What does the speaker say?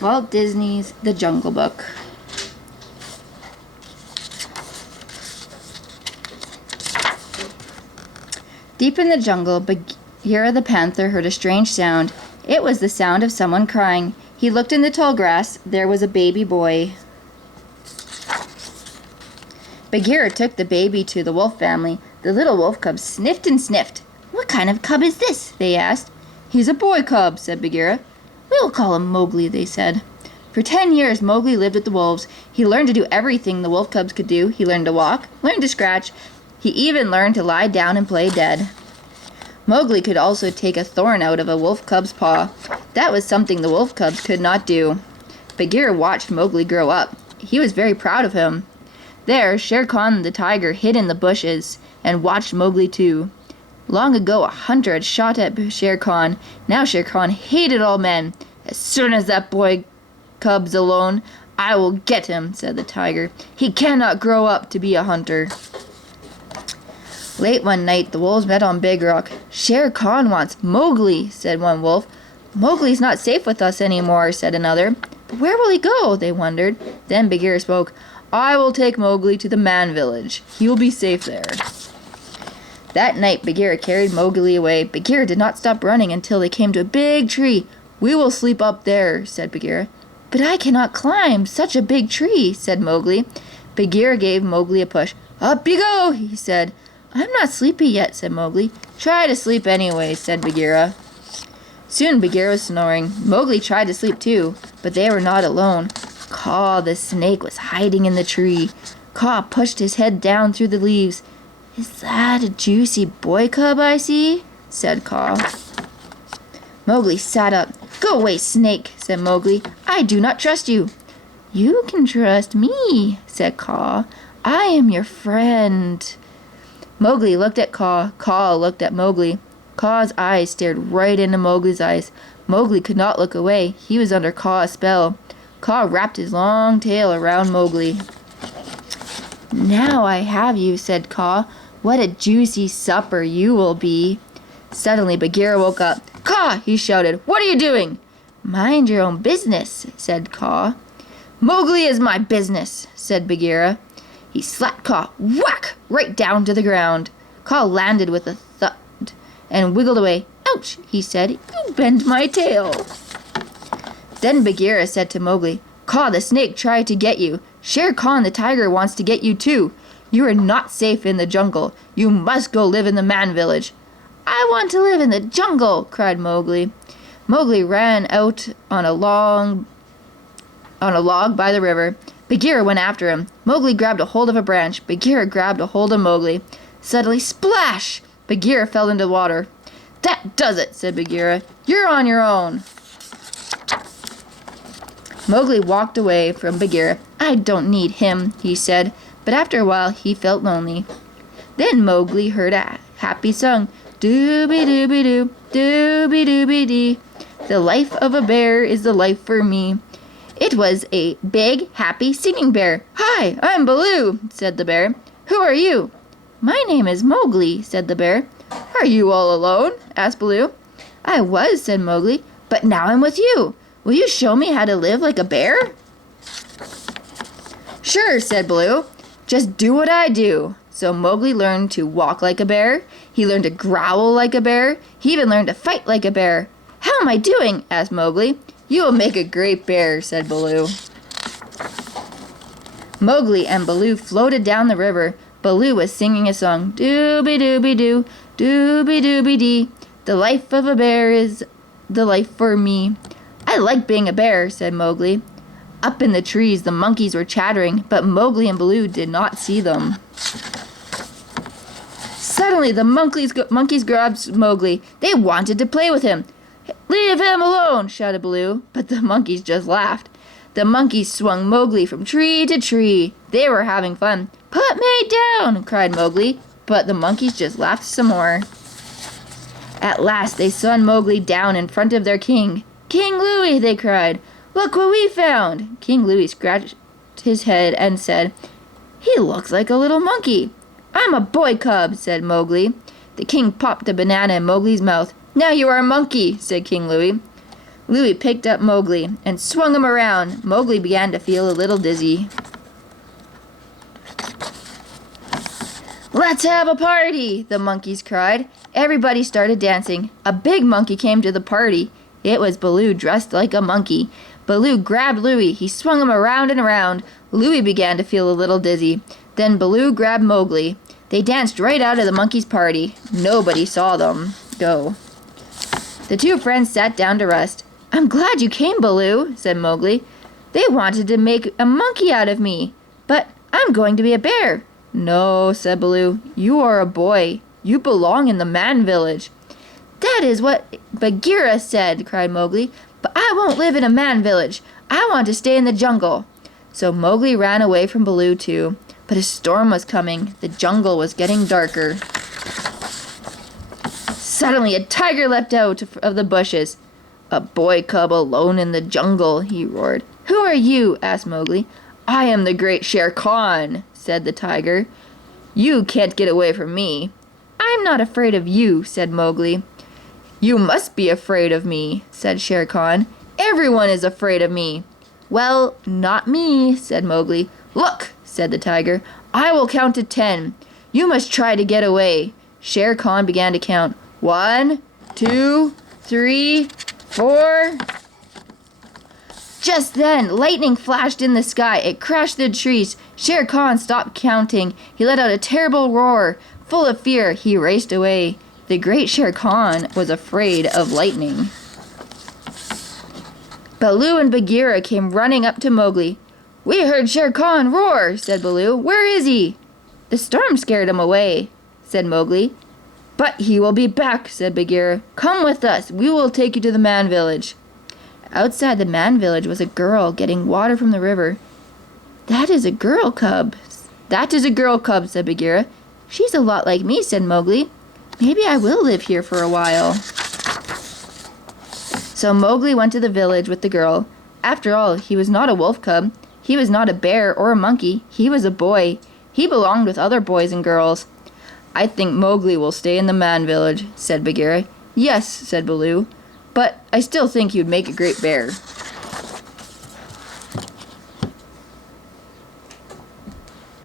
Walt Disney's The Jungle Book. Deep in the jungle, Bagheera the panther heard a strange sound. It was the sound of someone crying. He looked in the tall grass. There was a baby boy. Bagheera took the baby to the wolf family. The little wolf cubs sniffed and sniffed. "What kind of cub is this?" they asked. "He's a boy cub," said Bagheera. "We'll call him Mowgli," they said. For 10 years, Mowgli lived with the wolves. He learned to do everything the wolf cubs could do. He learned to walk, learned to scratch. He even learned to lie down and play dead. Mowgli could also take a thorn out of a wolf cub's paw. That was something the wolf cubs could not do. Bagheera watched Mowgli grow up. He was very proud of him. There, Shere Khan the tiger hid in the bushes and watched Mowgli too. Long ago, a hunter had shot at Shere Khan. Now Shere Khan hated all men. "As soon as that boy cub's alone, I will get him," said the tiger. "He cannot grow up to be a hunter." Late one night, the wolves met on Big Rock. "Shere Khan wants Mowgli," said one wolf. "Mowgli's not safe with us anymore," said another. "But where will he go?" they wondered. Then Bagheera spoke. "I will take Mowgli to the man village. He will be safe there." That night, Bagheera carried Mowgli away. Bagheera did not stop running until they came to a big tree. "We will sleep up there," said Bagheera. "But I cannot climb such a big tree," said Mowgli. Bagheera gave Mowgli a push. "Up you go," he said. "I'm not sleepy yet," said Mowgli. "Try to sleep anyway," said Bagheera. Soon Bagheera was snoring. Mowgli tried to sleep too, but they were not alone. Kaa the snake was hiding in the tree. Kaa pushed his head down through the leaves. "Is that a juicy boy cub I see?" said Kaa. Mowgli sat up. "Go away, snake," said Mowgli. "I do not trust you." "You can trust me," said Kaa. "I am your friend." Mowgli looked at Kaa. Kaa looked at Mowgli. Kaa's eyes stared right into Mowgli's eyes. Mowgli could not look away. He was under Kaa's spell. Kaa wrapped his long tail around Mowgli. "Now I have you," said Kaa. "What a juicy supper you will be." Suddenly Bagheera woke up. "Kaa!" he shouted. "What are you doing?" "Mind your own business," said Kaa. "Mowgli is my business," said Bagheera. He slapped Kaa, whack, right down to the ground. Kaa landed with a thud and wiggled away. "Ouch," he said. "You bent my tail." Then Bagheera said to Mowgli, "Kaa the snake tried to get you. Shere Khan the tiger wants to get you too. You are not safe in the jungle. You must go live in the man village." "I want to live in the jungle," cried Mowgli. Mowgli ran out on a log by the river. Bagheera went after him. Mowgli grabbed a hold of a branch. Bagheera grabbed a hold of Mowgli. Suddenly, splash! Bagheera fell into the water. "That does it," said Bagheera. "You're on your own." Mowgli walked away from Bagheera. "I don't need him," he said, but after a while he felt lonely. Then Mowgli heard a happy song. "Dooby-dooby-doo, dooby-dooby-dee. The life of a bear is the life for me." It was a big, happy singing bear. "Hi, I'm Baloo," said the bear. "Who are you?" "My name is Mowgli," said the bear. "Are you all alone?" asked Baloo. "I was," said Mowgli, "but now I'm with you. Will you show me how to live like a bear?" "Sure," said Baloo. "Just do what I do." So Mowgli learned to walk like a bear. He learned to growl like a bear. He even learned to fight like a bear. "How am I doing?" asked Mowgli. "You will make a great bear," said Baloo. Mowgli and Baloo floated down the river. Baloo was singing a song. "Dooby-dooby-doo, dooby-dooby-dee. The life of a bear is the life for me." "I like being a bear," said Mowgli. Up in the trees, the monkeys were chattering, but Mowgli and Baloo did not see them. Suddenly, the monkeys grabbed Mowgli. They wanted to play with him. "Leave him alone," shouted Baloo, but the monkeys just laughed. The monkeys swung Mowgli from tree to tree. They were having fun. "Put me down," cried Mowgli, but the monkeys just laughed some more. At last, they sent Mowgli down in front of their king. "King Louie," they cried, "look what we found." King Louie scratched his head and said, "He looks like a little monkey." "I'm a boy cub," said Mowgli. The king popped a banana in Mowgli's mouth. "Now you are a monkey," said King Louie. Louie picked up Mowgli and swung him around. Mowgli began to feel a little dizzy. "Let's have a party!" the monkeys cried. Everybody started dancing. A big monkey came to the party. It was Baloo dressed like a monkey. Baloo grabbed Louie. He swung him around and around. Louie began to feel a little dizzy. Then Baloo grabbed Mowgli. They danced right out of the monkeys' party. Nobody saw them go. The two friends sat down to rest. "I'm glad you came, Baloo," said Mowgli. "They wanted to make a monkey out of me, but I'm going to be a bear." "No," said Baloo. "You are a boy. You belong in the man village." "That is what Bagheera said," cried Mowgli. "But I won't live in a man village. I want to stay in the jungle." So Mowgli ran away from Baloo too. But a storm was coming. The jungle was getting darker. Suddenly a tiger leapt out of the bushes. "A boy cub alone in the jungle," he roared. "Who are you?" asked Mowgli. "I am the great Shere Khan," said the tiger. "You can't get away from me." "I'm not afraid of you," said Mowgli. "You must be afraid of me," said Shere Khan. "Everyone is afraid of me." "Well, not me," said Mowgli. "Look," said the tiger. "I will count to 10. You must try to get away." Shere Khan began to count. 1, 2, 3, 4. Just then, lightning flashed in the sky. It crashed the trees. Shere Khan stopped counting. He let out a terrible roar. Full of fear, he raced away. The great Shere Khan was afraid of lightning. Baloo and Bagheera came running up to Mowgli. "We heard Shere Khan roar," said Baloo. "Where is he?" "The storm scared him away," said Mowgli. "But he will be back," said Bagheera. "Come with us. We will take you to the man village." Outside the man village was a girl getting water from the river. "That is a girl cub." "That is a girl cub," said Bagheera. "She's a lot like me," said Mowgli. "Maybe I will live here for a while." So Mowgli went to the village with the girl. After all, he was not a wolf cub. He was not a bear or a monkey. He was a boy. He belonged with other boys and girls. "I think Mowgli will stay in the man village," said Bagheera. "Yes," said Baloo, "but I still think you'd make a great bear."